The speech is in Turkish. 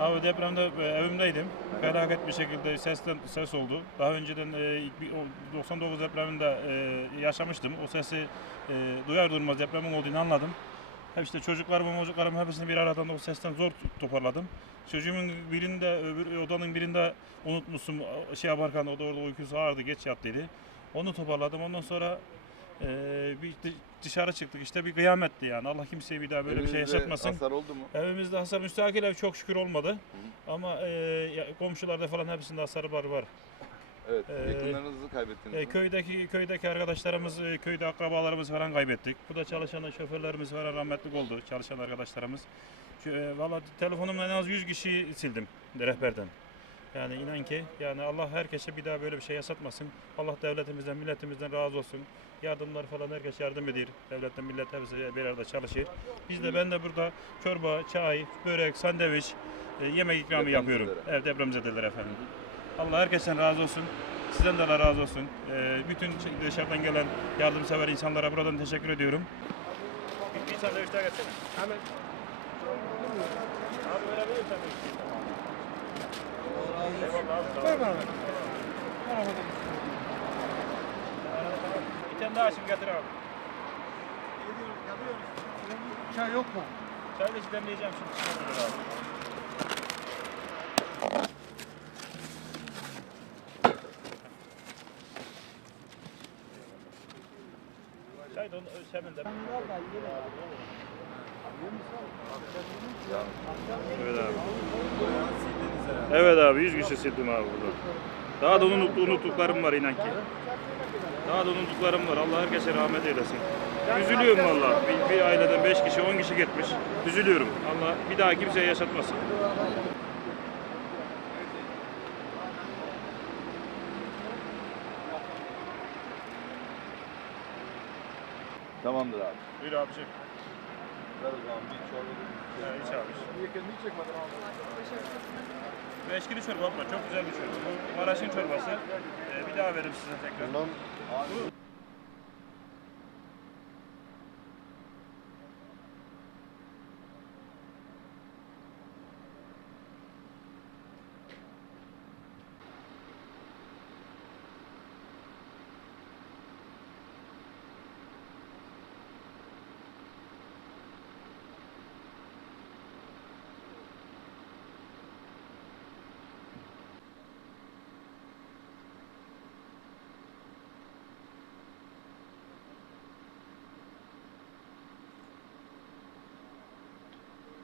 Abi depremde e, evimdeydim. Felaket bir şekilde sesten ses oldu. Daha önceden e, ilk bir- o 99 depreminde e, yaşamıştım. O sesi e, duyar duymaz depremin olduğunu anladım. Hep işte çocuklarımı, çocuklarımı hepsini bir aradan o sesten zor toparladım. Çocuğumun birinde, öbür odanın birinde unutmuşum şey yaparken o da orada uykusu ağırdı, geç yattıydı. Onu toparladım. Ondan sonra e, bir dı- dışarı çıktık. İşte bir kıyametti yani. Allah kimseye bir daha böyle bir şey Evinizde yaşatmasın. Hasar oldu mu? Evimizde hasar müstakil ev çok şükür olmadı. Ama e, ya- komşularda falan hepsinde hasar var var. Evet. Ee, Yakınlarınızı kaybettiniz E, mi? köydeki köydeki arkadaşlarımız, e, köyde akrabalarımız falan kaybettik. Bu da çalışan şoförlerimiz falan rahmetlik oldu. Çalışan arkadaşlarımız. Şu, e, Valla telefonumla en az 100 kişi sildim rehberden. Yani inan ki yani Allah herkese bir daha böyle bir şey yaşatmasın. Allah devletimizden, milletimizden razı olsun. Yardımlar falan herkes yardım ediyor. Devletten, millet hepsi bir arada çalışır. Biz de ben de burada çorba, çay, börek, sandviç, e, yemek ikramı yapıyorum. Evet depremzedeler efendim. Allah herkesten razı olsun. Sizden de Allah razı olsun. Ee, bütün dışarıdan gelen yardımsever insanlara buradan teşekkür ediyorum. Bir, bir sandviç daha getirsene. Hemen. Abi verebilir miyim Bir tane daha şimdi getir abi. Çay yok mu? Çay da demleyeceğim şimdi. Çay da onu hemen de. Evet abi. Evet abi 100 kişi sildim abi burada. Daha da unut, unuttuklarım var inan ki. Daha da unuttuklarım var. Allah herkese rahmet eylesin. Üzülüyorum valla. Bir, bir aileden 5 kişi 10 kişi gitmiş. Üzülüyorum. Allah bir daha kimseye yaşatmasın. Tamamdır abi. Buyur abiciğim. Ver o zaman bir çorba. Ha, iç abi. Niye kendini çekmedin abi? Bu eşkili çorba çok güzel bir çorba. Bu Maraş'ın çorbası. Ee, bir daha veririm size tekrar. Bundan